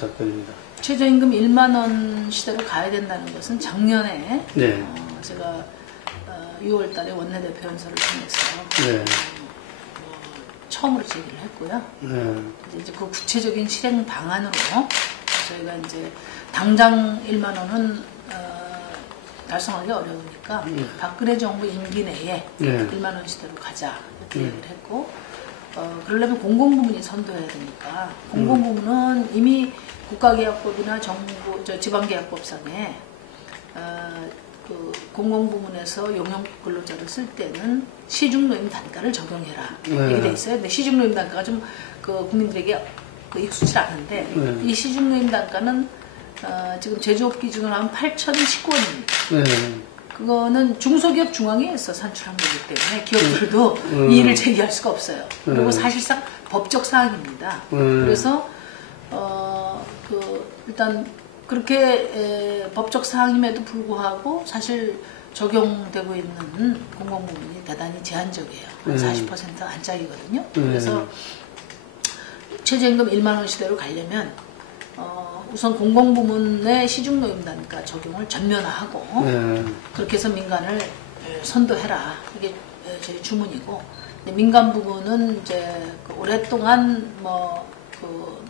부탁드립니다. 최저임금 1만 원 시대로 가야 된다는 것은 작년에 네. 제가 6월 달에 원내대표 연설을 통해서 네. 처음으로 제기를 했고요. 네. 이제 그 구체적인 실행 방안으로 저희가 이제 당장 1만 원은 달성하기 어려우니까 박근혜 정부 임기 내에 네. 1만 원 시대로 가자 이렇게 얘기를 했고, 그러려면 공공부문이 선도해야 되니까 공공부문은 이미 국가계약법이나 정부 지방계약법상에 그 공공부문에서 용역 근로자를 쓸 때는 시중노임 단가를 적용해라 이렇게 돼 있어요. 근데 시중노임 단가가 좀 그 국민들에게 익숙치 않은데 이 시중노임 단가는 지금 제조업 기준으로 한 8,019원입니다. 그거는 중소기업 중앙회에서 산출한 거기 때문에 기업들도 이의를 제기할 수가 없어요. 그리고 사실상 법적 사항입니다. 그래서 일단 그렇게 법적 사항임에도 불구하고 사실 적용되고 있는 공공부문이 대단히 제한적이에요. 한 40% 안짝이거든요. 그래서 최저임금 1만 원 시대로 가려면 우선 공공부문의 시중노임단가 적용을 전면화하고 그렇게 해서 민간을 선도해라. 이게 저희 주문이고, 민간 부분은 이제 오랫동안 그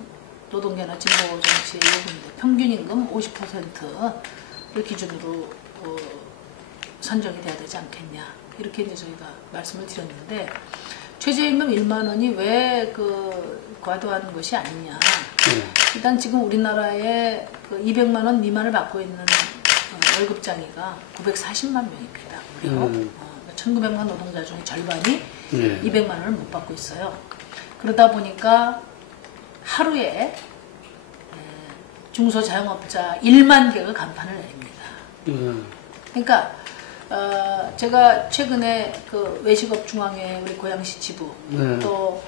노동계나 진보 정치의 요구인데 평균임금 50%를 기준으로 선정이 돼야 되지 않겠냐, 이렇게 이제 저희가 말씀을 드렸는데, 최저임금 1만 원이 왜 과도한 것이 아니냐. 일단 지금 우리나라에 그 200만 원 미만을 받고 있는 월급장애가 940만 명입니다. 무려 1900만 노동자 중에 절반이 200만 원을 못 받고 있어요. 그러다 보니까 하루에 중소자영업자 1만 개가 간판을 내립니다. 그러니까 제가 최근에 그 외식업 중앙회 우리 고양시 지부 또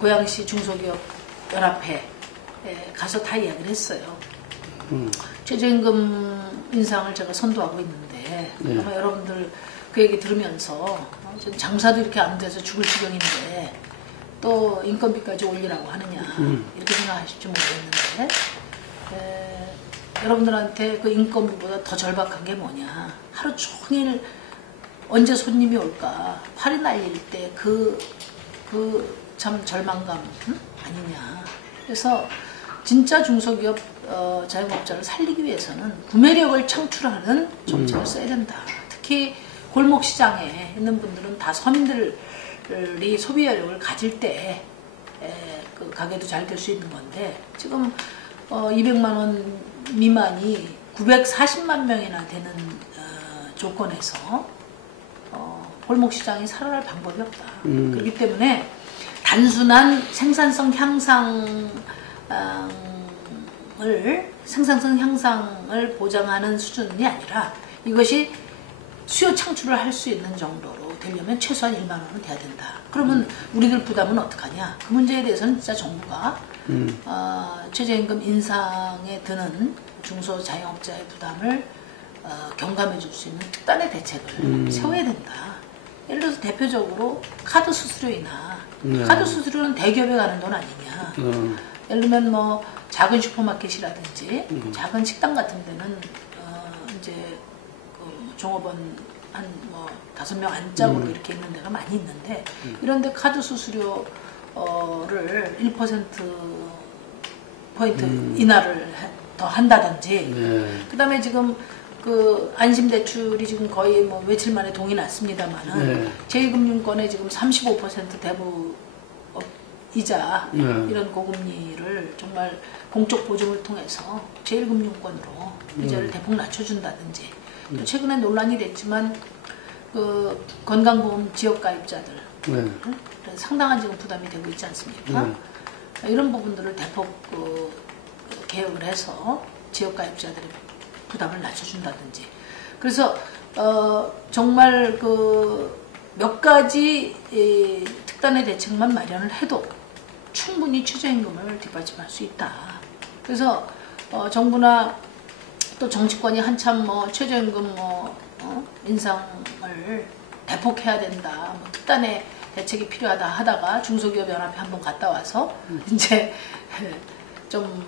고양시 중소기업 연합회 가서 다 이야기를 했어요. 최저임금 인상을 제가 선도하고 있는데 아마 여러분들 그 얘기 들으면서 장사도 이렇게 안 돼서 죽을 지경인데 또 인건비까지 올리라고 하느냐 이렇게 생각하실지 모르겠는데, 여러분들한테 그 인건비보다 더 절박한 게 뭐냐, 하루 종일 언제 손님이 올까 팔이 날릴 때 참 절망감 아니냐. 그래서 진짜 중소기업 자영업자를 살리기 위해서는 구매력을 창출하는 정책을 써야 된다. 특히 골목시장에 있는 분들은 다 서민들이 소비력을 가질 때 그 가게도 잘 될 수 있는 건데, 지금 200만 원 미만이 940만 명이나 되는 조건에서 골목시장이 살아날 방법이 없다. 그렇기 때문에 단순한 생산성 향상을 보장하는 수준이 아니라 이것이 수요 창출을 할 수 있는 정도로 되려면 최소한 1만 원은 돼야 된다. 그러면 우리들 부담은 어떡하냐? 그 문제에 대해서는 진짜 정부가 최저임금 인상에 드는 중소자영업자의 부담을 경감해 줄 수 있는 특단의 대책을 세워야 된다. 예를 들어서 대표적으로 카드 수수료이나 카드 수수료는 대기업에 가는 돈 아니냐. 예를 들면 뭐 작은 슈퍼마켓이라든지 작은 식당 같은 데는 이제 그 종업원 한 뭐 5명 안짝으로 이렇게 있는 데가 많이 있는데, 이런데 카드 수수료를 1% 포인트 인하를 더 한다든지, 그다음에 지금 그 안심대출이 지금 거의 뭐 며칠 만에 동이 났습니다만은 제1금융권의 지금 35% 대부 이자 이런 고금리를 정말 공적 보증을 통해서 제1금융권으로 이자를 대폭 낮춰준다든지, 또 최근에 논란이 됐지만 그 건강보험 지역가입자들 상당한 지금 부담이 되고 있지 않습니까? 이런 부분들을 대폭 개혁을 해서 지역가입자들의 부담을 낮춰준다든지. 그래서 정말 몇 가지 특단의 대책만 마련을 해도 충분히 최저임금을 뒷받침할 수 있다. 그래서 정부나 또 정치권이 한참 최저임금 인상을 대폭 해야 된다, 특단의 대책이 필요하다 하다가 중소기업 연합회 한번 갔다 와서 이제 좀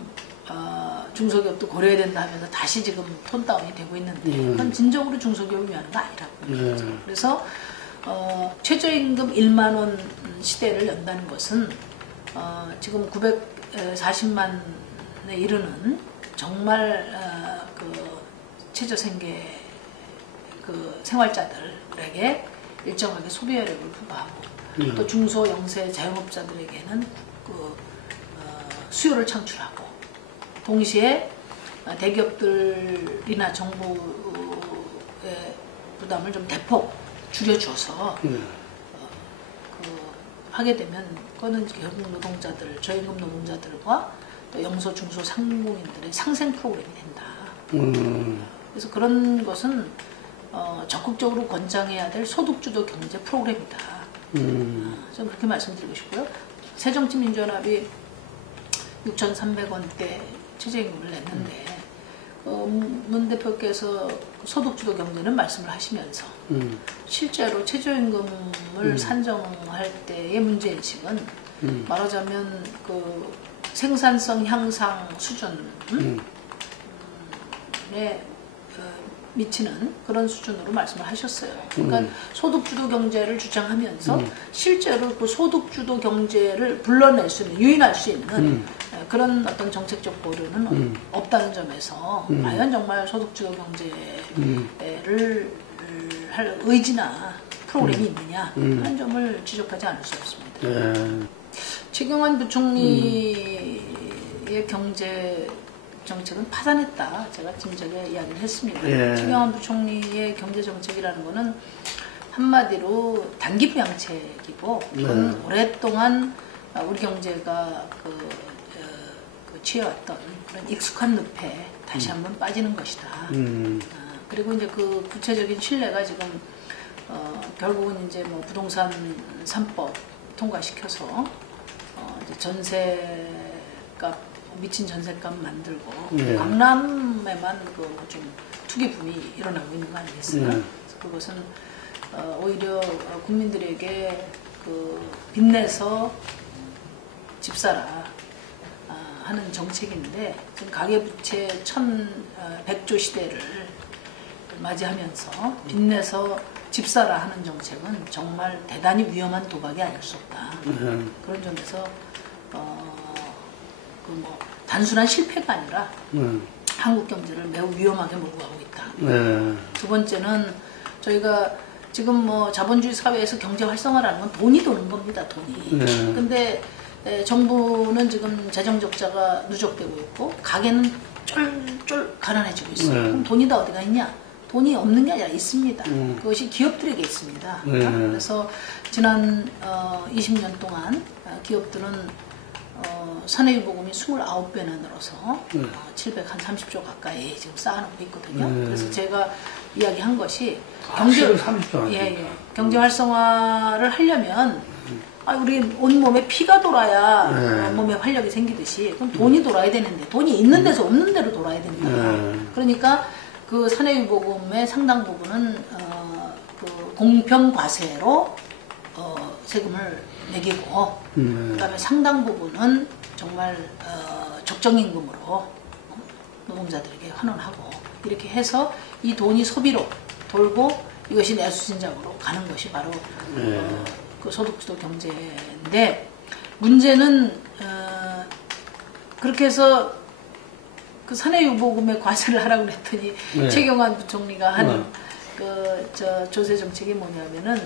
중소기업도 고려해야 된다 하면서 다시 지금 톤다운이 되고 있는데 그건 진정으로 중소기업을 위하는 거 아니라고. 그래서 최저임금 1만 원 시대를 연다는 것은 지금 940만에 이르는 정말 그 최저생계 그 생활자들에게 일정하게 소비여력을 부과하고 또 중소 영세 자영업자들에게는 그 수요를 창출하고 동시에 대기업들이나 정부의 부담을 좀 대폭 줄여줘서 하게 되면 그거는 결국 노동자들, 저임금 노동자들과 또 영소, 중소, 상공인들의 상생 프로그램이 된다. 그래서 그런 것은 적극적으로 권장해야 될 소득주도 경제 프로그램이다. 저는 그렇게 말씀드리고 싶고요. 새정치민주연합이 6,300원대 최저임금을 냈는데 문 대표께서 소득주도 경제는 말씀을 하시면서 실제로 최저임금을 산정할 때의 문제인식은 말하자면 그 생산성 향상 수준에 미치는 그런 수준으로 말씀을 하셨어요. 그러니까 소득주도 경제를 주장하면서 실제로 그 소득주도 경제를 불러낼 수 있는, 유인할 수 있는 그런 어떤 정책적 고려는 없다는 점에서 과연 정말 소득주도 경제를 할 의지나 프로그램이 있느냐 하는 점을 지적하지 않을 수 없습니다. 최경환 부총리의 경제 정책은 파산했다. 제가 진작에 이야기를 했습니다. 최경환 부총리의 경제 정책이라는 것은 한마디로 단기 부양책이고 그건 오랫동안 우리 경제가 취해왔던 그런 익숙한 늪에 다시 한번 빠지는 것이다. 그리고 이제 그 구체적인 신뢰가 지금 결국은 이제 뭐 부동산 3법 통과시켜서 이제 전세값 미친 전세값 만들고 강남에만 그 좀 투기 붐이 일어나고 있는 거 아니겠어요? 그래서 그것은 오히려 국민들에게 그 빚내서 집 사라 하는 정책인데 지금 가계부채 1,100조 시대를 맞이하면서 빚내서 집 사라 하는 정책은 정말 대단히 위험한 도박이 아닐 수 없다. 그런 점에서 뭐 단순한 실패가 아니라 한국 경제를 매우 위험하게 몰고 가고 있다. 두 번째는 저희가 지금 뭐 자본주의 사회에서 경제 활성화라는 건 돈이 도는 겁니다. 돈이. 근데 정부는 지금 재정 적자가 누적되고 있고 가게는 쫄쫄 가난해지고 있어요. 그럼 돈이 다 어디가 있냐? 돈이 없는 게 아니라 있습니다. 그것이 기업들에게 있습니다. 그래서 지난 20년 동안 기업들은 사내유보금이 29배나 늘어서 730조 가까이 지금 쌓아놓고 있거든요. 그래서 제가 이야기한 것이 경제 활성화를 하려면 우리 온몸에 피가 돌아야 몸에 활력이 생기듯이 그럼 돈이 돌아야 되는데 돈이 있는 데서 없는 데로 돌아야 된다. 그러니까 그 사내유보금의 상당 부분은 그 공평과세로 세금을 매기고 그다음에 상당 부분은 정말 적정임금으로 노동자들에게 환원하고 이렇게 해서 이 돈이 소비로 돌고 이것이 내수진작으로 가는 것이 바로 그 소득주도 경제인데 문제는 그렇게 해서 그 사내유보금에 과세를 하라고 그랬더니 최경환 부총리가 하는 조세 정책이 뭐냐면은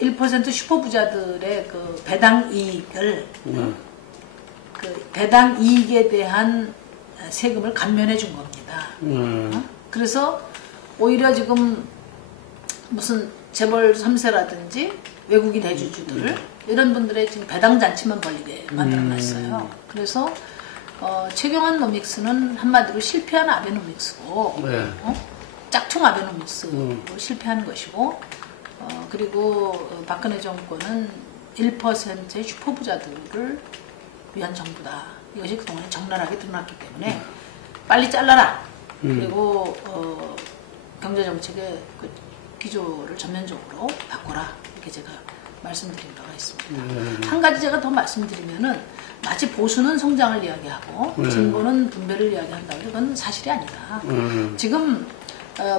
1% 슈퍼부자들의 그 배당 이익을 그 배당 이익에 대한 세금을 감면해 준 겁니다. 그래서 오히려 지금 무슨 재벌 3세라든지 외국인 대주주들 이런 분들의 지금 배당 잔치만 벌리게 만들어놨어요. 그래서 최경환 노믹스는 한마디로 실패한 아베노믹스고 짝퉁 아베노믹스로 실패한 것이고 그리고 박근혜 정권은 1%의 슈퍼부자들을 위한 정부다. 이것이 그동안 적나라하게 드러났기 때문에 빨리 잘라라. 그리고 경제정책의 그 기조를 전면적으로 바꿔라. 이렇게 제가 말씀드린 바가 있습니다. 한 가지 제가 더 말씀드리면은 마치 보수는 성장을 이야기하고 진보는 분배를 이야기한다고 그건 사실이 아니다. 지금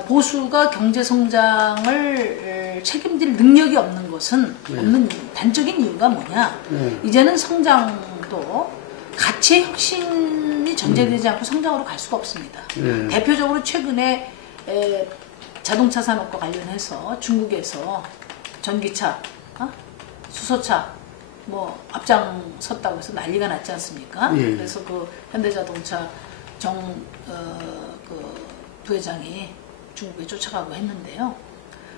보수가 경제 성장을 책임질 능력이 없는 것은 없는 단적인 이유가 뭐냐? 이제는 성장도 가치의 혁신이 전제되지 않고 성장으로 갈 수가 없습니다. 대표적으로 최근에 자동차 산업과 관련해서 중국에서 전기차, 수소차 뭐 앞장섰다고 해서 난리가 났지 않습니까? 그래서 그 현대자동차 그 부회장이 중국에 쫓아가고 했는데요.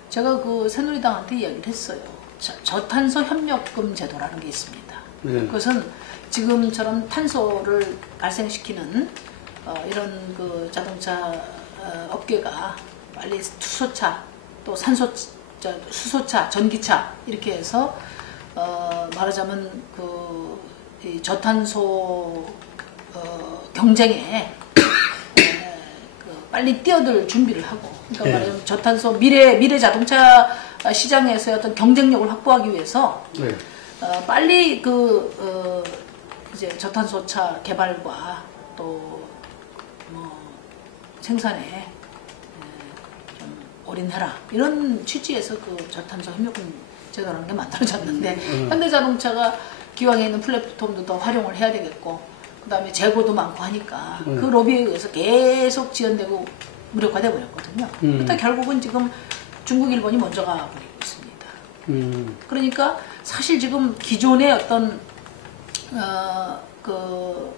제가 그 새누리당한테 이야기를 했어요. 저탄소 협력금 제도라는 게 있습니다. 그것은 지금처럼 탄소를 발생시키는 이런 그 자동차 업계가 빨리 수소차, 또 수소차, 전기차 이렇게 해서 말하자면 이 저탄소 경쟁에 빨리 뛰어들 준비를 하고, 그러니까 말하자면 저탄소 미래 자동차 시장에서의 어떤 경쟁력을 확보하기 위해서 빨리 이제 저탄소차 개발과 또 뭐 생산에 좀 올인해라 이런 취지에서 그 저탄소 협력금 제도라는 게 만들어졌는데 현대자동차가 기왕에 있는 플랫폼도 더 활용을 해야 되겠고 그 다음에 재고도 많고 하니까 그 로비에 의해서 계속 지연되고 무력화되어 버렸거든요. 그러니까 결국은 지금 중국, 일본이 먼저 가버리고 있습니다. 그러니까 사실 지금 기존의 어떤 그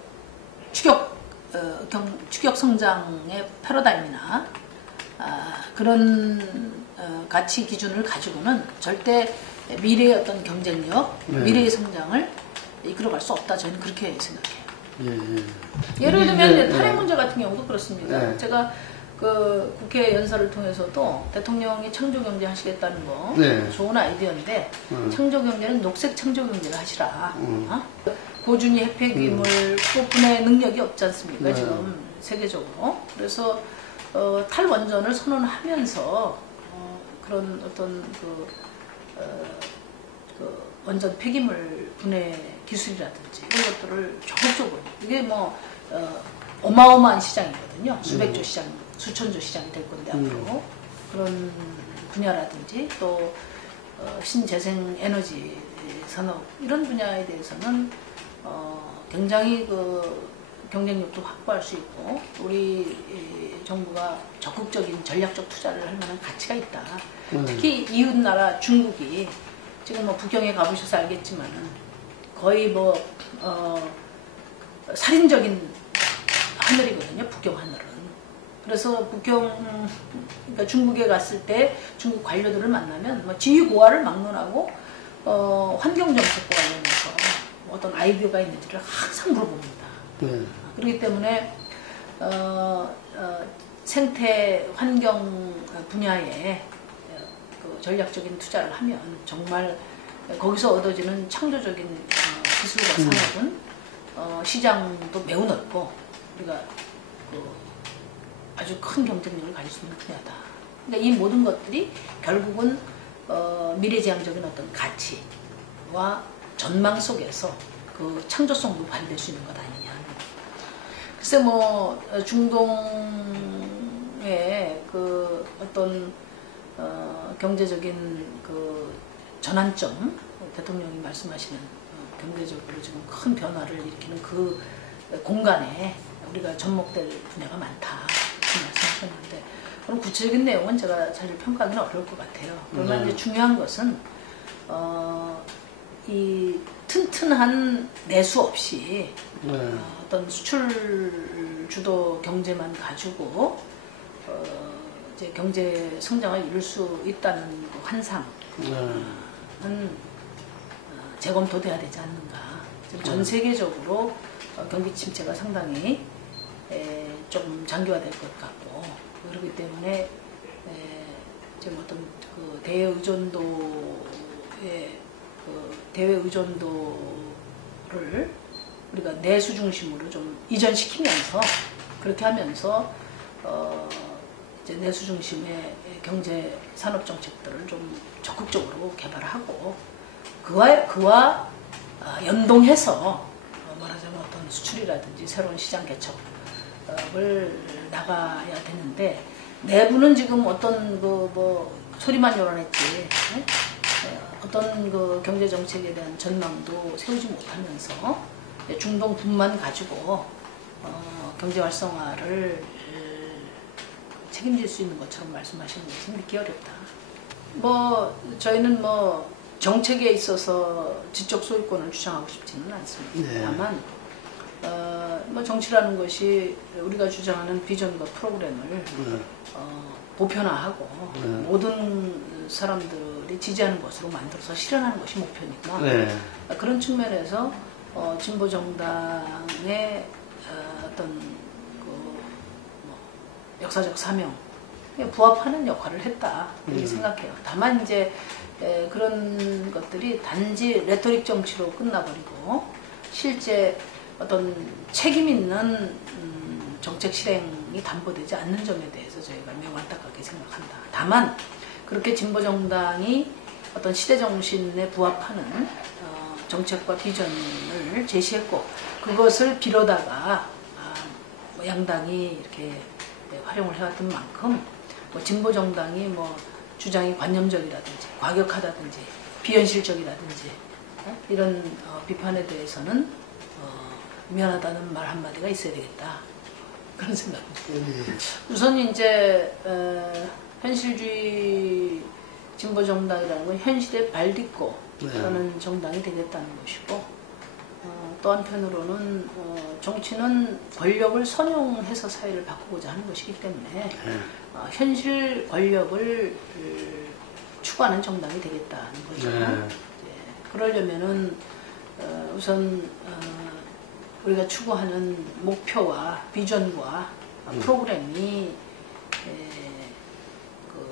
추격 성장의 패러다임이나 그런 가치 기준을 가지고는 절대 미래의 어떤 경쟁력, 미래의 성장을 이끌어갈 수 없다. 저는 그렇게 생각해요. 예를 들면 탄핵 문제 같은 경우도 그렇습니다. 제가 그 국회 연설을 통해서도 대통령이 창조경제 하시겠다는 거 좋은 아이디어인데 창조경제는 녹색 창조경제를 하시라. 고준위 핵폐기물 분해 능력이 없지 않습니까? 지금 세계적으로. 그래서 탈원전을 선언하면서 그런 어떤 그 원전 폐기물 분해 기술이라든지 이런 것들을 적극적으로 이게 뭐 어마어마한 시장이거든요. 수백조 시장, 수천조 시장이 될 건데 앞으로 그런 분야라든지 또 신재생 에너지 산업 이런 분야에 대해서는 굉장히 그 경쟁력도 확보할 수 있고 우리 정부가 적극적인 전략적 투자를 할 만한 가치가 있다. 특히 이웃나라 중국이 지금 뭐 북경에 가보셔서 알겠지만은 거의 뭐 살인적인 하늘이거든요. 북경 하늘은. 그래서 그러니까 중국에 갔을 때 중국 관료들을 만나면 뭐 지위고하를 막론하고 환경 정책과 관련해서 어떤 아이디어가 있는지를 항상 물어봅니다. 그렇기 때문에 생태 환경 분야에 그 전략적인 투자를 하면 정말 거기서 얻어지는 창조적인 기술과 산업은 시장도 매우 넓고 우리가 아주 큰 경쟁력을 가질 수 있는 분야다. 그러니까 이 모든 것들이 결국은 미래지향적인 어떤 가치와 전망 속에서 그 창조성도 발휘될 수 있는 것 아니냐. 글쎄 뭐 중동의 그 어떤 경제적인 그 전환점, 대통령이 말씀하시는 경제적으로 지금 큰 변화를 일으키는 그 공간에 우리가 접목될 분야가 많다 말씀하셨는데 그럼 구체적인 내용은 제가 사실 평가하기는 어려울 것 같아요. 그러나 이제 중요한 것은 이 튼튼한 내수 없이 어떤 수출 주도 경제만 가지고 이제 경제 성장을 이룰 수 있다는 그 환상은 재검토돼야 되지 않는가. 지금 전 세계적으로 경기 침체가 상당히 좀 장기화될 것 같고 그렇기 때문에 지금 어떤 그 대외 의존도를 우리가 내수 중심으로 좀 이전시키면서 그렇게 하면서 이제 내수 중심의 경제 산업 정책들을 좀 적극적으로 개발하고 그와 연동해서 말하자면 어떤 수출이라든지 새로운 시장 개척을 나가야 되는데 내부는 지금 어떤 소리만 요란했지 어떤 경제 정책에 대한 전망도 세우지 못하면서 중동분만 가지고 경제 활성화를 책임질 수 있는 것처럼 말씀하시는 것은 믿기 어렵다. 저희는 정책에 있어서 지적 소유권을 주장하고 싶지는 않습니다. 네. 다만 정치라는 것이 우리가 주장하는 비전과 프로그램을 보편화하고 모든 사람들이 지지하는 것으로 만들어서 실현하는 것이 목표니까 네. 그런 측면에서 진보 정당의 어떤 역사적 사명에 부합하는 역할을 했다 이렇게 생각해요. 다만 이제 그런 것들이 단지 레토릭 정치로 끝나버리고 실제 어떤 책임 있는 정책 실행이 담보되지 않는 점에 대해서 저희가 매우 안타깝게 생각한다. 다만 그렇게 진보 정당이 어떤 시대 정신에 부합하는 정책과 비전을 제시했고 그것을 빌어다가 양당이 이렇게 활용을 해왔던 만큼 진보 정당이 주장이 관념적이라든지 과격하다든지 비현실적이라든지 이런 비판에 대해서는 미안하다는 말 한마디가 있어야 되겠다 그런 생각입니다. 우선 이제 현실주의 진보 정당이라는 건 현실에 발 딛고 가는 정당이 되겠다는 것이고 또 한편으로는 정치는 권력을 선용해서 사회를 바꾸고자 하는 것이기 때문에 현실 권력을 추구하는 정당이 되겠다는 거죠. 그러려면은 우선 우리가 추구하는 목표와 비전과 프로그램이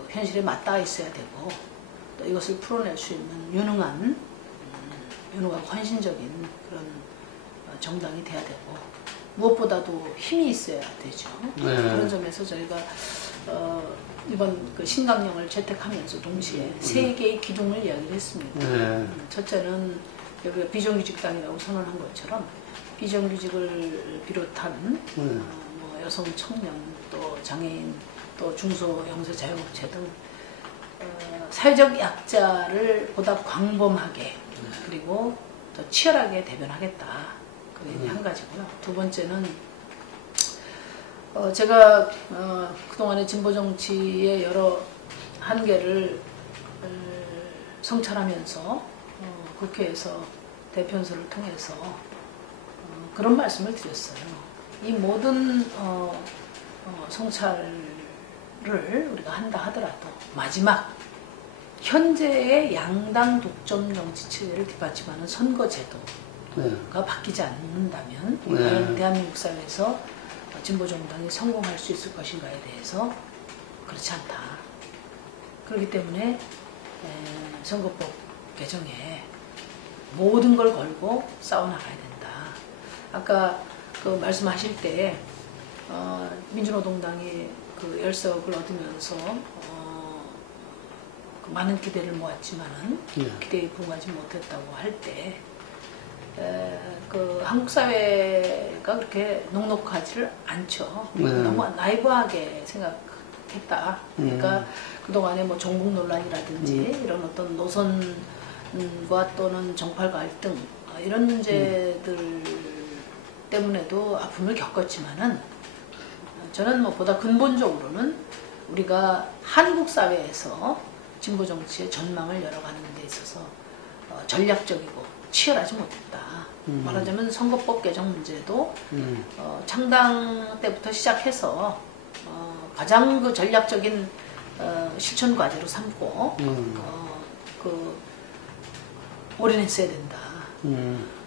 현실에 맞닿아 있어야 되고 또 이것을 풀어낼 수 있는 유능하고 헌신적인 그런 정당이 돼야 되고 무엇보다도 힘이 있어야 되죠. 그런 점에서 저희가 이번 신강령을 채택하면서 동시에 세 개의 기둥을 이야기를 했습니다. 첫째는 우리가 비정규직당이라고 선언한 것처럼 비정규직을 비롯한 여성, 청년, 또 장애인, 또 중소, 영세 자영업체 등 사회적 약자를 보다 광범하게 그리고 더 치열하게 대변하겠다. 그게 한 가지고요. 두 번째는 제가 그동안의 진보 정치의 여러 한계를 성찰하면서 국회에서 대표연설을 통해서 그런 말씀을 드렸어요. 이 모든 성찰을 우리가 한다 하더라도 마지막 현재의 양당 독점 정치 체제를 뒷받침하는 선거제도가 바뀌지 않는다면 과연 대한민국 사회에서 진보 정당이 성공할 수 있을 것인가에 대해서 그렇지 않다. 그렇기 때문에 선거법 개정에 모든 걸 걸고 싸워나가야 된다. 아까 말씀하실 때 민주노동당이 열석을 얻으면서 많은 기대를 모았지만은 기대에 부응하지 못했다고 할 때 한국 사회가 그렇게 녹록하지를 않죠. 너무 나이브하게 생각했다. 그러니까 그동안에 종북 논란이라든지 이런 어떤 노선과 또는 정팔 갈등 이런 문제들 때문에도 아픔을 겪었지만은 저는 보다 근본적으로는 우리가 한국 사회에서 진보 정치의 전망을 열어가는 데 있어서 전략적이고 치열하지 못했다. 말하자면 선거법 개정 문제도 창당 때부터 시작해서 가장 전략적인 실천 과제로 삼고 올인했어야 된다.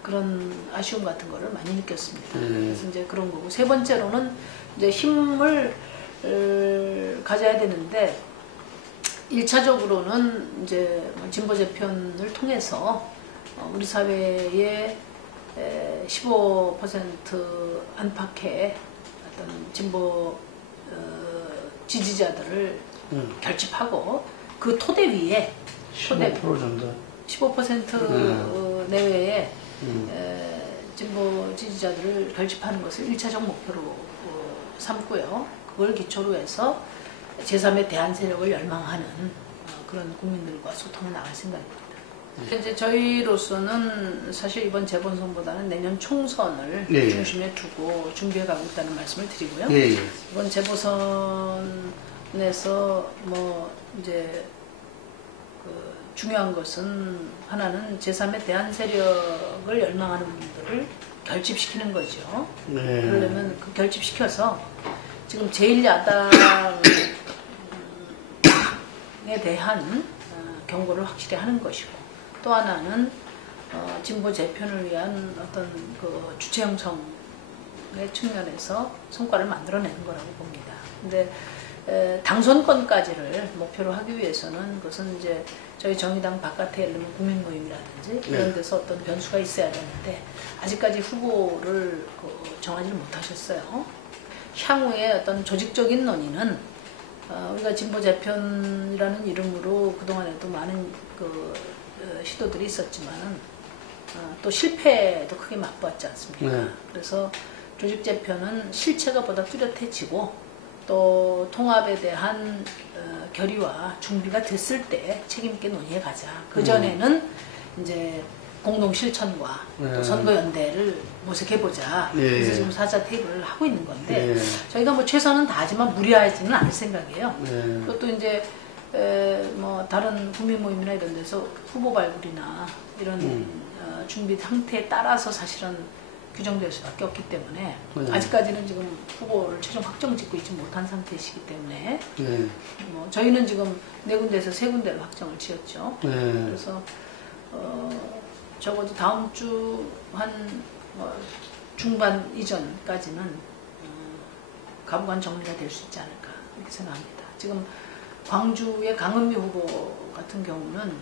그런 아쉬움 같은 거를 많이 느꼈습니다. 그래서 이제 그런 거고 세 번째로는 이제 힘을 가져야 되는데 1차적으로는 이제 진보 재편을 통해서 우리 사회의 15% 안팎의 어떤 진보 지지자들을 결집하고 그 토대 위에 15% 정도. 15% 내외의 진보 지지자들을 결집하는 것을 1차적 목표로 삼고요. 그걸 기초로 해서 제3의 대안 세력을 열망하는 그런 국민들과 소통해 나갈 생각입니다. 이제 저희로서는 사실 이번 재본선보다는 내년 총선을 예. 중심에 두고 준비해 가고 있다는 말씀을 드리고요. 예. 이번 재보선에서 뭐 이제 중요한 것은 하나는 제3의 대안 세력을 열망하는 분들을 결집시키는 거죠. 네. 그러려면 그 결집시켜서 지금 제1야당에 대한 경고를 확실히 하는 것이고, 또 하나는 진보 재편을 위한 어떤 그 주체 형성의 측면에서 성과를 만들어내는 거라고 봅니다. 근데 당선권까지를 목표로 하기 위해서는 그것은 이제 저희 정의당 바깥에 예를 들면 국민모임이라든지 이런 데서 어떤 변수가 있어야 되는데 아직까지 후보를 정하지를 못하셨어요. 향후에 어떤 조직적인 논의는 우리가 진보 재편이라는 이름으로 그동안에도 많은 시도들이 있었지만은 또 실패도 크게 맛보았지 않습니까? 네. 그래서 조직 재편은 실체가 보다 뚜렷해지고 또 통합에 대한 결의와 준비가 됐을 때 책임있게 논의해 가자. 그 전에는 이제 공동 실천과 또 선거연대를 모색해보자. 그래서 지금 4자 테이블을 하고 있는 건데 저희가 뭐 최선은 다하지만 무리하지는 않을 생각이에요. 또 이제 뭐 다른 국민 모임이나 이런 데서 후보 발굴이나 이런 준비 상태에 따라서 사실은 규정될 수밖에 없기 때문에 아직까지는 지금 후보를 최종 확정 짓고 있지 못한 상태이시기 때문에 뭐 저희는 지금 4군데에서 3군데를 확정을 지었죠. 그래서 적어도 다음 주 한 중반 이전까지는 가부간 정리가 될 수 있지 않을까 이렇게 생각합니다. 지금 광주의 강은미 후보 같은 경우는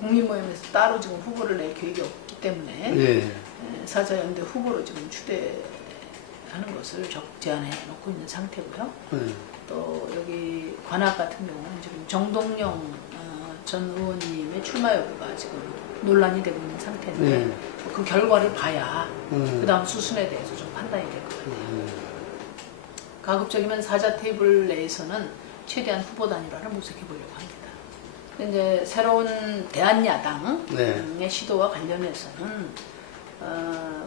국민모임에서 따로 지금 후보를 낼 계획이 없기 때문에 사자연대 후보로 지금 추대하는 것을 제안해 놓고 있는 상태고요. 또 여기 관악 같은 경우는 지금 정동영 전 의원님의 출마 여부가 지금 논란이 되고 있는 상태인데 그 결과를 봐야 그 다음 수순에 대해서 좀 판단이 될 것 같아요. 가급적이면 사자 테이블 내에서는 최대한 후보 단일화를 모색해 보려고 합니다. 이제 새로운 대한야당의 시도와 관련해서는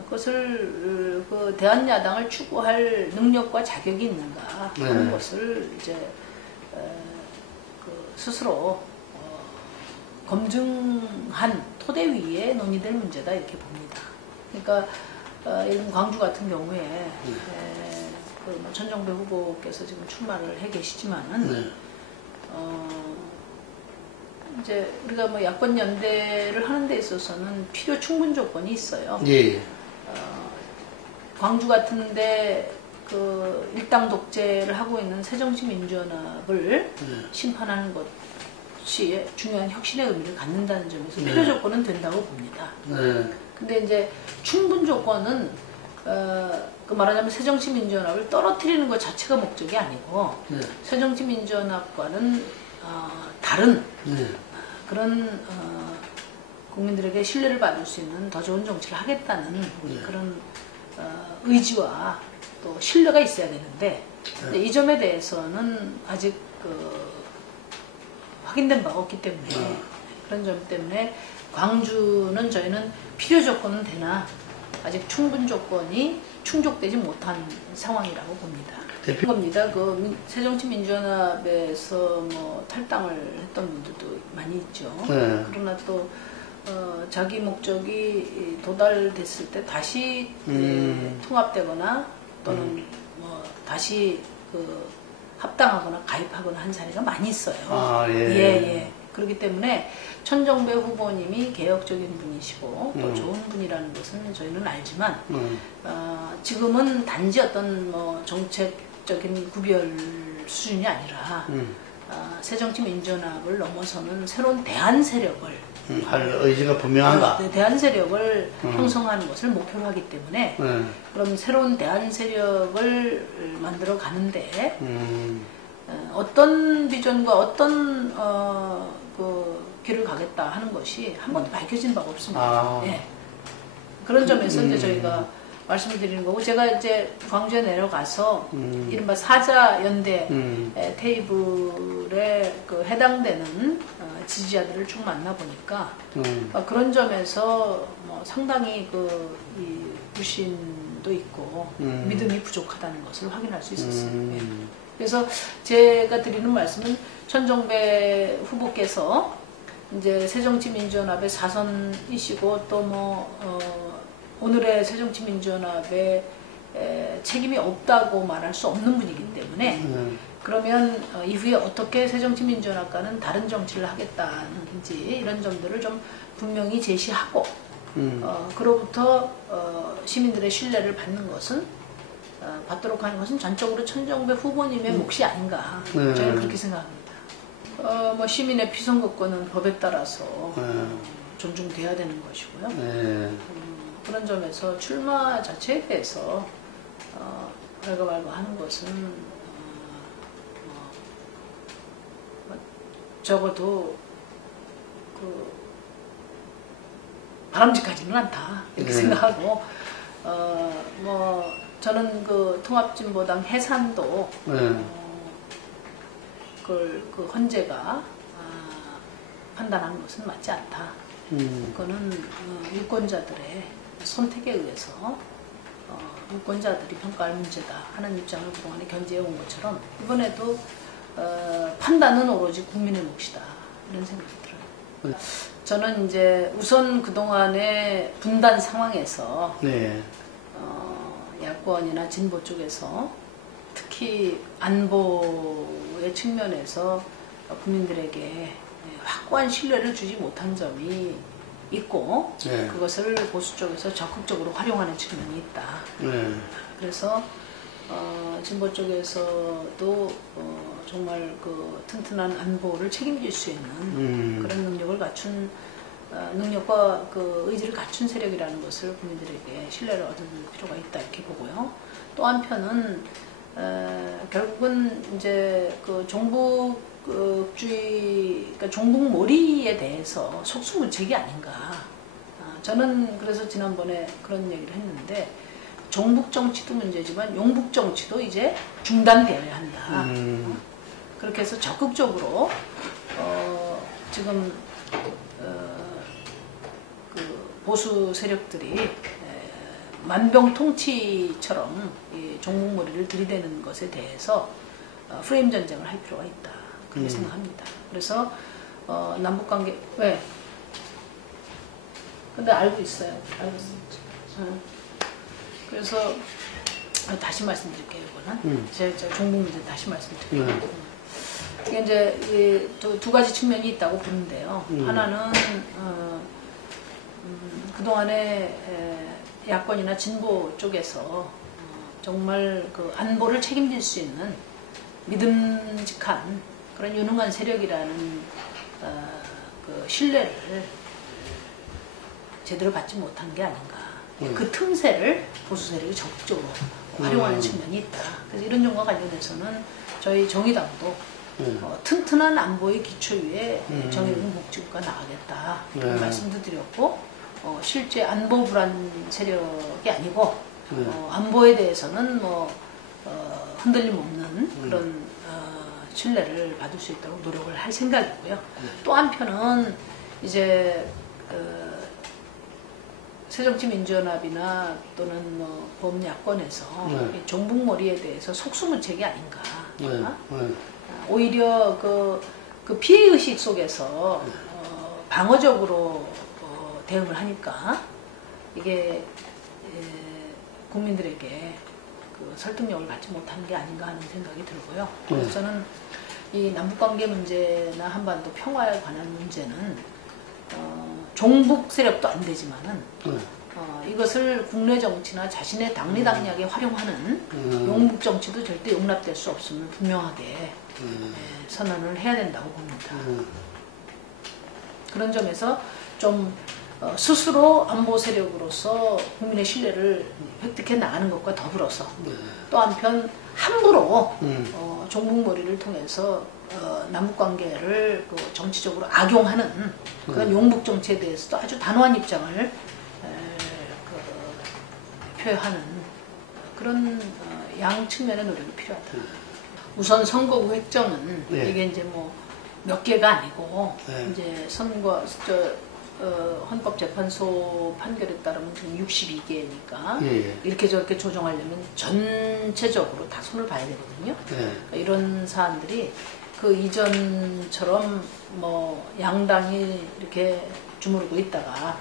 그것을 그 대한야당을 추구할 능력과 자격이 있는가 하는 것을 이제 스스로 검증한 토대 위에 논의될 문제다 이렇게 봅니다. 그러니까 예를 들면 광주 같은 경우에 뭐 천정배 후보께서 지금 출마를 해 계시지만은 이제 우리가 뭐 야권 연대를 하는 데 있어서는 필요 충분 조건이 있어요. 광주 같은데 그 일당 독재를 하고 있는 새정치민주연합을 심판하는 것이 중요한 혁신의 의미를 갖는다는 점에서 필요 조건은 된다고 봅니다. 근데 이제 충분 조건은 그 말하자면 새정치민주연합을 떨어뜨리는 것 자체가 목적이 아니고 새정치민주연합과는 다른 그런 국민들에게 신뢰를 받을 수 있는 더 좋은 정치를 하겠다는 그런 의지와 또 신뢰가 있어야 되는데 근데 이 점에 대해서는 아직 확인된 바가 없기 때문에 그런 점 때문에 광주는 저희는 필요 조건은 되나 아직 충분 조건이 충족되지 못한 상황이라고 봅니다. 겁니다. 그 새정치민주연합에서 뭐 탈당을 했던 분들도 많이 있죠. 그러나 또 자기 목적이 도달됐을 때 다시 통합되거나 또는 뭐 다시 그 합당하거나 가입하거나 한 사례가 많이 있어요. 그렇기 때문에 천정배 후보님이 개혁적인 분이시고 또 좋은 분이라는 것은 저희는 알지만 지금은 단지 어떤 뭐 정책적인 구별 수준이 아니라 새정치민주연합을 넘어서는 새로운 대안 세력을 할 의지가 분명한가? 대안 세력을 형성하는 것을 목표로 하기 때문에 그럼 새로운 대안 세력을 만들어 가는데 어떤 비전과 어떤 그 길을 가겠다 하는 것이 한 번도 밝혀진 바가 없습니다. 아. 예. 그런 점에서 이제 저희가 말씀을 드리는 거고, 제가 이제 광주에 내려가서 이른바 사자연대 테이블에 그 해당되는 지지자들을 쭉 만나보니까 그런 점에서 뭐 상당히 이 불신도 있고 믿음이 부족하다는 것을 확인할 수 있었어요. 예. 그래서 제가 드리는 말씀은 천정배 후보께서 이제 새정치민주연합의 사선이시고 또 오늘의 새정치민주연합에 책임이 없다고 말할 수 없는 분이기 때문에 그러면 이후에 어떻게 새정치민주연합과는 다른 정치를 하겠다는지 이런 점들을 좀 분명히 제시하고 그로부터 시민들의 신뢰를 받도록 하는 것은 전적으로 천정배 후보님의 몫이 아닌가 저는 그렇게 생각합니다. 시민의 피선거권은 법에 따라서 존중돼야 되는 것이고요. 그런 점에서 출마 자체에 대해서 말고 하는 것은 적어도 바람직하지는 않다 이렇게 생각하고 저는 그 통합진보당 해산도 그 헌재가 판단하는 것은 맞지 않다. 그거는 유권자들의 선택에 의해서 유권자들이 평가할 문제다 하는 입장을 그동안에 견지해 온 것처럼 이번에도 판단은 오로지 국민의 몫이다 이런 생각이 들어요. 저는 이제 우선 그동안의 분단 상황에서 야권이나 진보 쪽에서 특히 안보의 측면에서 국민들에게 확고한 신뢰를 주지 못한 점이 있고 그것을 보수 쪽에서 적극적으로 활용하는 측면이 있다. 그래서 진보 쪽에서도 정말 그 튼튼한 안보를 책임질 수 있는 그런 능력을 갖춘 능력과 그 의지를 갖춘 세력이라는 것을 국민들에게 신뢰를 얻을 필요가 있다 이렇게 보고요. 또 한편은 결국은 이제 그 종북주의, 그러니까 종북몰이에 대해서 속수무책이 아닌가. 저는 그래서 지난번에 그런 얘기를 했는데 종북 정치도 문제지만 용북 정치도 이제 중단되어야 한다. 그렇게 해서 적극적으로 지금 그 보수 세력들이 만병통치처럼 이 종북몰이를 들이대는 것에 대해서 프레임 전쟁을 할 필요가 있다. 그렇게 생각합니다. 그래서 남북관계 왜? 근데 알고 있어요. 알고 있어요. 그래서 다시 말씀드릴게요. 이거는 제가 종북 문제 다시 말씀드릴게요. 이게 이제 두 가지 측면이 있다고 보는데요. 하나는 그동안에 야권이나 진보 쪽에서 정말 그 안보를 책임질 수 있는 믿음직한 그런 유능한 세력이라는 그 신뢰를 제대로 받지 못한 게 아닌가. 그 틈새를 보수 세력이 적극적으로 활용하는 측면이 있다. 그래서 이런 점과 관련해서는 저희 정의당도 튼튼한 안보의 기초 위에 정의로운 복지국가 나가겠다. 그런 말씀도 드렸고 실제 안보 불안 세력이 아니고 안보에 대해서는 흔들림 없는 그런 신뢰를 받을 수 있도록 노력을 할 생각이고요. 또 한편은 이제 새정치민주연합이나 또는 범야권에서 종북몰이에 대해서 속수무책이 아닌가. 오히려 그 피해의식 속에서 방어적으로 대응을 하니까 이게 국민들에게 그 설득력을 갖지 못하는 게 아닌가 하는 생각이 들고요. 그래서 저는 이 남북관계 문제나 한반도 평화에 관한 문제는 종북 세력도 안 되지만은 이것을 국내 정치나 자신의 당리당략에 활용하는 용북 정치도 절대 용납될 수 없음을 분명하게 선언을 해야 된다고 봅니다. 그런 점에서 좀 스스로 안보 세력으로서 국민의 신뢰를 획득해 나가는 것과 더불어서 또 한편 함부로 종북몰이를 통해서 남북관계를 그 정치적으로 악용하는 그런 용북 정치에 대해서도 아주 단호한 입장을 표현하는 그런 양 측면의 노력이 필요하다. 우선 선거구 획정은 이게 이제 뭐 몇 개가 아니고 이제 헌법재판소 판결에 따르면 지금 62개니까 이렇게 저렇게 조정하려면 전체적으로 다 손을 봐야 되거든요. 그러니까 이런 사안들이 그 이전처럼 뭐 양당이 이렇게 주무르고 있다가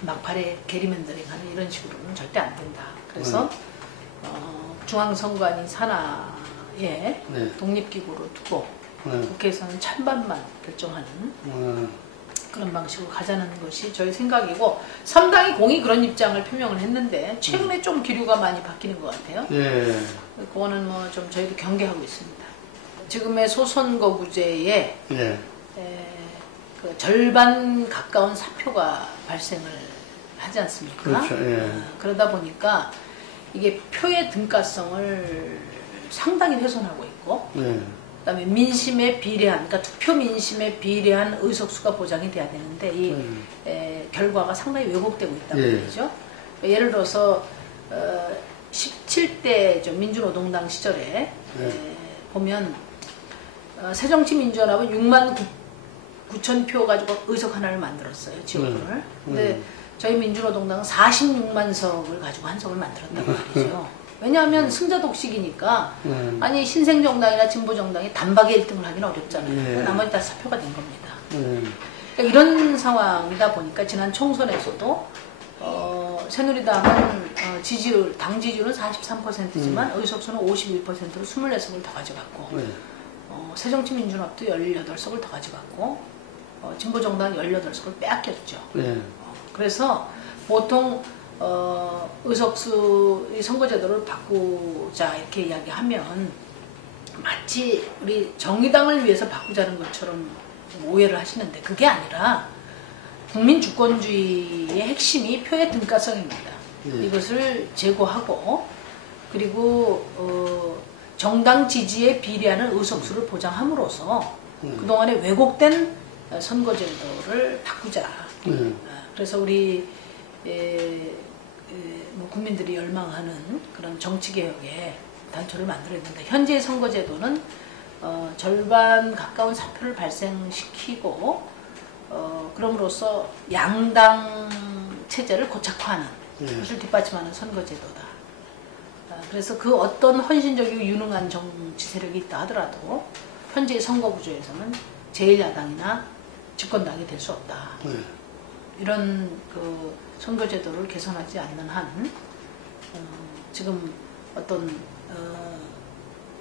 막판에 게리맨더링하는 이런 식으로는 절대 안 된다. 그래서 중앙선관위 산하에 독립기구로 두고 국회에서는 찬반만 결정하는 그런 방식으로 가자는 것이 저희 생각이고 3당이 공히 그런 입장을 표명을 했는데 최근에 좀 기류가 많이 바뀌는 것 같아요. 그거는 뭐 좀 저희도 경계하고 있습니다. 지금의 소선거구제에 그 절반 가까운 사표가 발생을 하지 않습니까? 그렇죠. 그러다 보니까 이게 표의 등가성을 상당히 훼손하고 있고 그다음에 민심에 비례한, 그러니까 투표 민심에 비례한 의석수가 보장이 돼야 되는데 이 결과가 상당히 왜곡되고 있다고 말이죠. 예를 들어서 17대 민주노동당 시절에 보면 새정치민주연합은 6만 9천 표 가지고 의석 하나를 만들었어요, 지역구를. 근데 저희 민주노동당은 46만 석을 가지고 한 석을 만들었단 말이죠. 왜냐하면 승자 독식이니까 아니 신생정당이나 진보정당이 단박에 1등을 하기는 어렵잖아요. 나머지 다 사표가 된 겁니다. 그러니까 이런 상황이다 보니까 지난 총선에서도 새누리당은 당 지지율은 43%지만 의석수는 51%로 24석을 더 가져갔고 새정치민주연합도 18석을 더 가져갔고 진보정당은 18석을 빼앗겼죠. 그래서 보통 의석수 선거제도를 바꾸자 이렇게 이야기하면 마치 우리 정의당을 위해서 바꾸자는 것처럼 오해를 하시는데 그게 아니라 국민 주권주의의 핵심이 표의 등가성입니다. 이것을 제고하고 그리고 정당 지지에 비례하는 의석수를 보장함으로써 그동안에 왜곡된 선거제도를 바꾸자. 그래서 우리 뭐 국민들이 열망하는 그런 정치개혁의 단초를 만들었는데 현재의 선거제도는 절반 가까운 사표를 발생시키고 그럼으로써 양당 체제를 고착화하는 것을 뒷받침하는 선거제도다. 그래서 그 어떤 헌신적이고 유능한 정치 세력이 있다 하더라도 현재의 선거구조에서는 제1야당이나 집권당이 될 수 없다. 이런 그 선거제도를 개선하지 않는 한 지금 어떤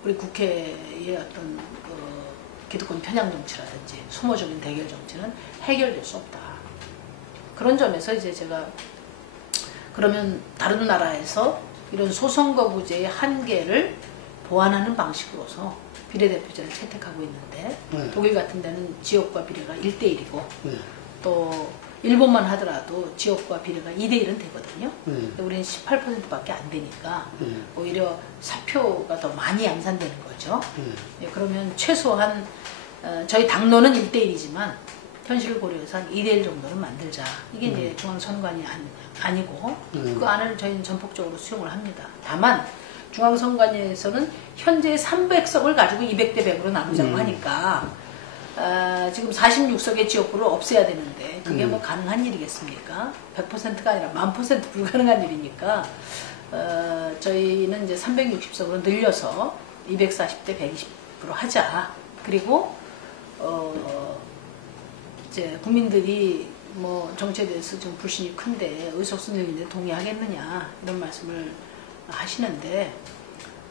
우리 국회의 어떤 기득권 편향 정치라든지 소모적인 대결 정치는 해결될 수 없다. 그런 점에서 이제 제가 그러면 다른 나라에서 이런 소선거구제의 한계를 보완하는 방식으로서 비례대표제를 채택하고 있는데 독일 같은 데는 지역과 비례가 1대1이고 또 일본만 하더라도 지역과 비례가 2대1은 되거든요. 근데 우리는 18%밖에 안 되니까 오히려 사표가 더 많이 양산되는 거죠. 그러면 최소한 저희 당론은 1대1이지만 현실을 고려해서 한 2대1 정도는 만들자. 이게 이제 중앙선관위 아니고 그 안을 저희는 전폭적으로 수용을 합니다. 다만 중앙선관위에서는 현재 300석을 가지고 200대 100으로 나누자고 하니까 지금 46석의 지역구를 없애야 되는데 그게 뭐 가능한 일이겠습니까? 100%가 아니라 1000% 불가능한 일이니까 저희는 이제 360석으로 늘려서 240대 120으로 하자. 그리고 이제 국민들이 뭐 정치에 대해서 좀 불신이 큰데 의석수 늘리는데 동의하겠느냐 이런 말씀을 하시는데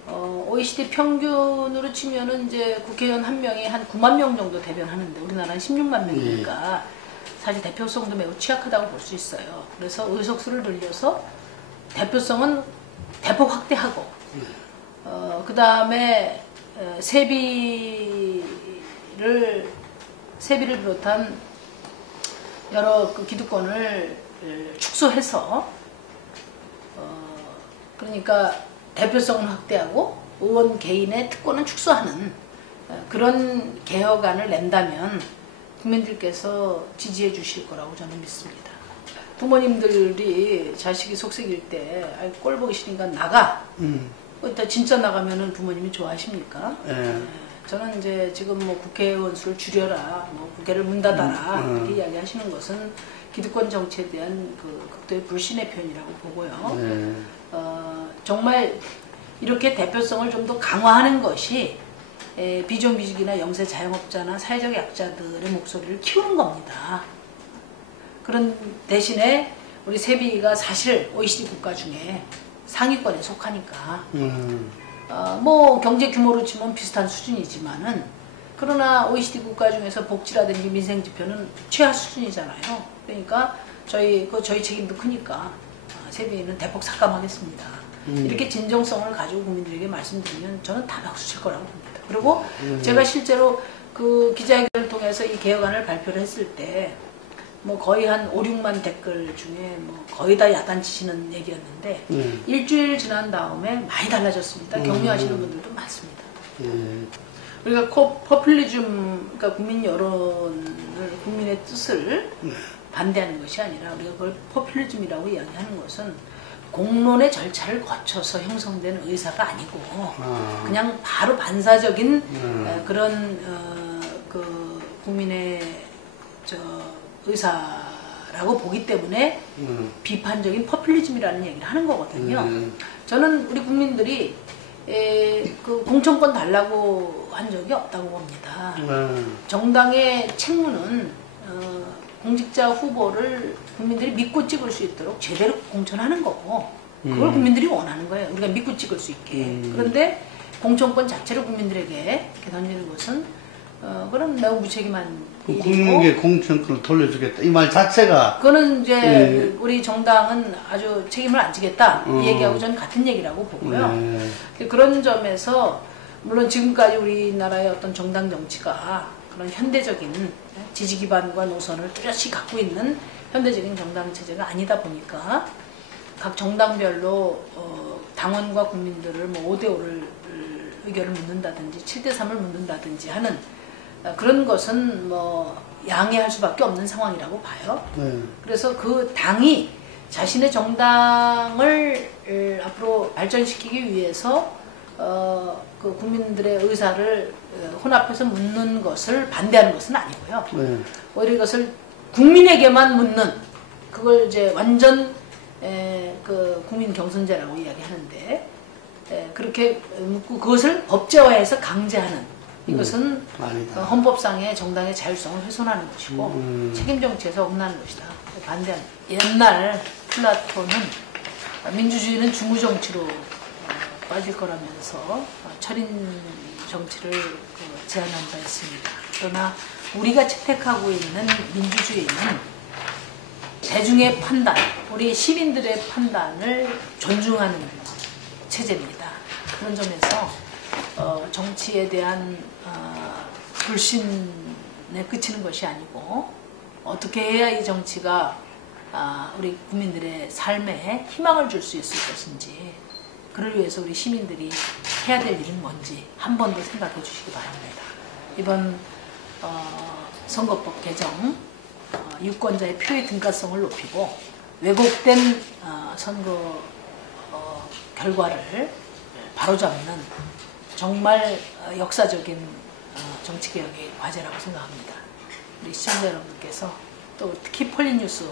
OECD 평균으로 치면은 이제 국회의원 한 명이 한 9만 명 정도 대변하는데 우리나라는 16만 명이니까 사실 대표성도 매우 취약하다고 볼 수 있어요. 그래서 의석수를 늘려서 대표성은 대폭 확대하고 그 다음에 세비를 비롯한 여러 그 기득권을 축소해서 그러니까 대표성은 확대하고 의원 개인의 특권은 축소하는 그런 개혁안을 낸다면 국민들께서 지지해 주실 거라고 저는 믿습니다. 부모님들이 자식이 속썩일 때 꼴 보기 싫으니까 나가. 진짜 나가면은 부모님이 좋아하십니까? 저는 이제 지금 뭐 국회의원 수를 줄여라, 뭐 국회를 문 닫아라 이렇게 이야기하시는 것은 기득권 정치에 대한 그 극도의 불신의 표현이라고 보고요. 정말 이렇게 대표성을 좀 더 강화하는 것이 비정규직이나 영세 자영업자나 사회적 약자들의 목소리를 키우는 겁니다. 그런 대신에 우리 세비가 사실 OECD 국가 중에 상위권에 속하니까 뭐 경제 규모로 치면 비슷한 수준이지만은 그러나 OECD 국가 중에서 복지라든지 민생 지표는 최하 수준이잖아요. 그러니까 저희 책임도 크니까 세비는 대폭 삭감하겠습니다. 이렇게 진정성을 가지고 국민들에게 말씀드리면 저는 다 박수 칠 거라고 봅니다. 그리고 제가 실제로 그 기자회견을 통해서 이 개혁안을 발표를 했을 때 뭐 거의 한 5, 6만 댓글 중에 뭐 거의 다 야단치시는 얘기였는데 일주일 지난 다음에 많이 달라졌습니다. 격려하시는 분들도 많습니다. 우리가 포퓰리즘, 그러니까 국민 여론을, 국민의 뜻을 반대하는 것이 아니라 우리가 그걸 포퓰리즘이라고 이야기하는 것은 공론의 절차를 거쳐서 형성된 의사가 아니고 그냥 바로 반사적인 그런 그 국민의 의사라고 보기 때문에 비판적인 포퓰리즘이라는 얘기를 하는 거거든요. 저는 우리 국민들이 그 공천권 달라고 한 적이 없다고 봅니다. 정당의 책무는 공직자 후보를 국민들이 믿고 찍을 수 있도록 제대로 공천하는 거고 그걸 국민들이 원하는 거예요. 우리가 믿고 찍을 수 있게. 그런데 공천권 자체를 국민들에게 이렇게 던지는 것은 그런 매우 무책임한 일이고 국민에게 공천권을 돌려주겠다 이 말 자체가 그거는 이제 우리 정당은 아주 책임을 안 지겠다 이 얘기하고 저는 같은 얘기라고 보고요. 그런 점에서 물론 지금까지 우리나라의 어떤 정당 정치가 그런 현대적인 지지 기반과 노선을 뚜렷이 갖고 있는 현대적인 정당 체제가 아니다 보니까 각 정당별로 당원과 국민들을 뭐 5대5를 의견을 묻는다든지 7대3을 묻는다든지 하는 그런 것은 뭐 양해할 수밖에 없는 상황이라고 봐요. 그래서 그 당이 자신의 정당을 앞으로 발전시키기 위해서 그 국민들의 의사를 혼합해서 묻는 것을 반대하는 것은 아니고요. 오히려 이것을 국민에게만 묻는 그걸 이제 완전 그 국민 경선제라고 이야기하는데 그렇게 묻고 그것을 법제화해서 강제하는 이것은 헌법상의 정당의 자율성을 훼손하는 것이고 책임 정치에서 어긋나는 것이다. 반대하는. 옛날 플라톤은 민주주의는 중우 정치로 빠질 거라면서 철인 정치를 제안한 바 있습니다. 그러나 우리가 채택하고 있는 민주주의는 대중의 판단, 우리 시민들의 판단을 존중하는 체제입니다. 그런 점에서 정치에 대한 불신에 그치는 것이 아니고 어떻게 해야 이 정치가 우리 국민들의 삶에 희망을 줄 수 있을 것인지 그를 위해서 우리 시민들이 해야 될 일은 뭔지 한 번 더 생각해 주시기 바랍니다. 이번 선거법 개정 유권자의 표의 등가성을 높이고 왜곡된 선거 결과를 바로잡는 정말 역사적인 정치개혁의 과제라고 생각합니다. 우리 시청자 여러분께서 또 특히 폴리뉴스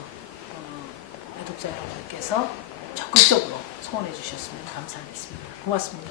독자 여러분께서 적극적으로 성원해 주셨으면 감사하겠습니다. 고맙습니다.